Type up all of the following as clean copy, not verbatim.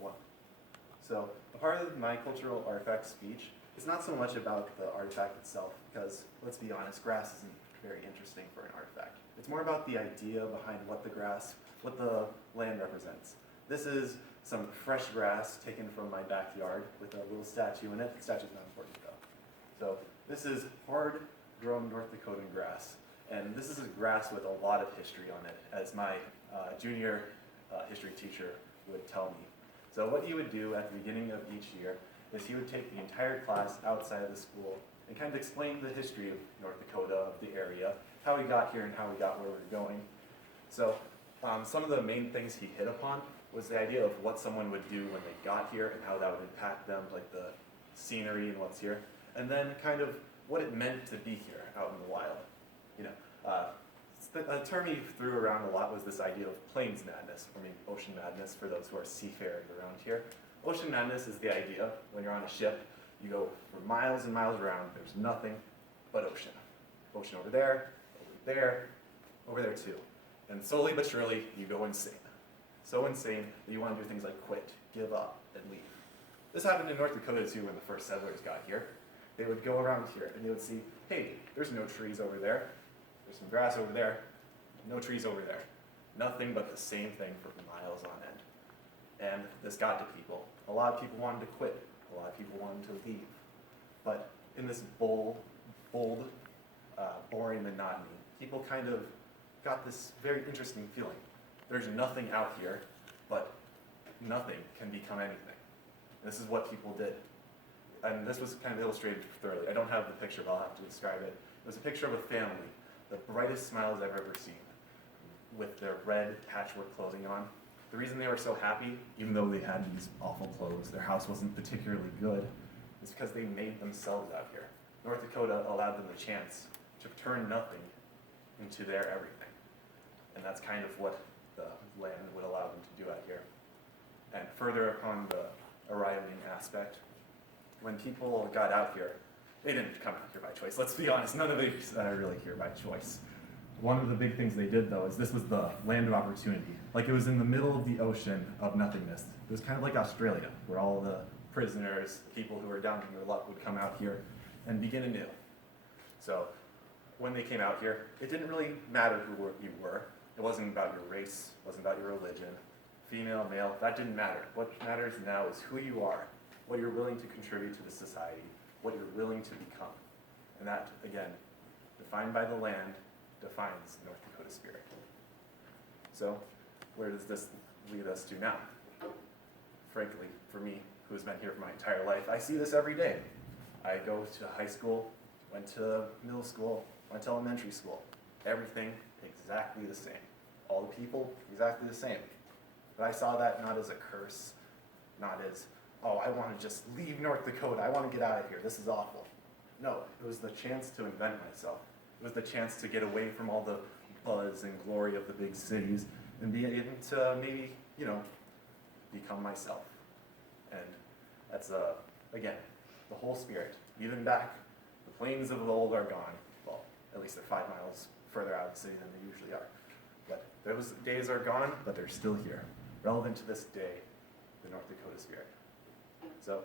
one. So a part of my cultural artifact speech is not so much about the artifact itself, because let's be honest, grass isn't very interesting for an artifact. It's more about the idea behind what the land represents. This is some fresh grass taken from my backyard with a little statue in it. The statue's not important though. So this is hard-grown North Dakotan grass. And this is a grass with a lot of history on it, as my junior history teacher would tell me. So what he would do at the beginning of each year is he would take the entire class outside of the school and kind of explain the history of North Dakota, of the area, how we got here and how we got where we're going. So some of the main things he hit upon was the idea of what someone would do when they got here and how that would impact them, like the scenery and what's here, and then kind of what it meant to be here out in the wild. You know, a term he threw around a lot was this idea of plains madness, or maybe ocean madness for those who are seafaring around here. Ocean madness is the idea when you're on a ship, you go for miles and miles around, there's nothing but ocean. Ocean over there, over there too. And slowly but surely, you go insane. So insane that you want to do things like quit, give up, and leave. This happened in North Dakota too when the first settlers got here. They would go around here and they would see, hey, there's no trees over there. There's some grass over there, no trees over there. Nothing but the same thing for miles on end. And this got to people. A lot of people wanted to quit. A lot of people wanted to leave. But in this bold, boring monotony, people kind of got this very interesting feeling. There's nothing out here, but nothing can become anything. This is what people did. And this was kind of illustrated thoroughly. I don't have the picture, but I'll have to describe it. It was a picture of a family, the brightest smiles I've ever seen, with their red patchwork clothing on. The reason they were so happy, even though they had these awful clothes, their house wasn't particularly good, is because they made themselves out here. North Dakota allowed them the chance to turn nothing into their everything. And that's kind of what the land would allow them to do out here. And further upon the arriving aspect, when people got out here, they didn't come out here by choice. Let's be honest, none of these are really here by choice. One of the big things they did though is this was the land of opportunity. Like it was in the middle of the ocean of nothingness. It was kind of like Australia, where all the prisoners, the people who were down in their luck would come out here and begin anew. So when they came out here, it didn't really matter who you were. It wasn't about your race, it wasn't about your religion, female, male, that didn't matter. What matters now is who you are, what you're willing to contribute to the society, what you're willing to become. And that, again, defined by the land, defines North Dakota spirit. So, where does this lead us to now? Frankly, for me, who has been here for my entire life, I see this every day. I go to high school, went to middle school, went to elementary school. Everything exactly the same. All the people exactly the same. But I saw that not as a curse, not as, oh, I want to just leave North Dakota, I want to get out of here, this is awful. No, it was the chance to invent myself. It was the chance to get away from all the buzz and glory of the big cities and be able to maybe, become myself. And that's, again, the whole spirit. Even back, the plains of old are gone. Well, at least they're 5 miles further out of the city than they usually are. But those days are gone, but they're still here. Relevant to this day, the North Dakota spirit. So,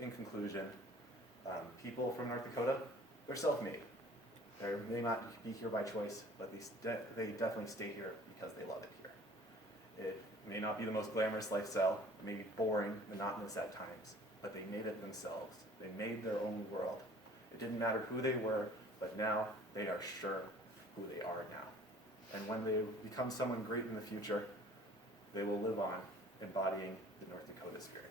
in conclusion, people from North Dakota, they're self-made. They may not be here by choice, but they definitely stay here because they love it here. It may not be the most glamorous lifestyle, it may be boring, monotonous at times, but they made it themselves. They made their own world. It didn't matter who they were, but now they are sure who they are now. And when they become someone great in the future, they will live on embodying the North Dakota spirit.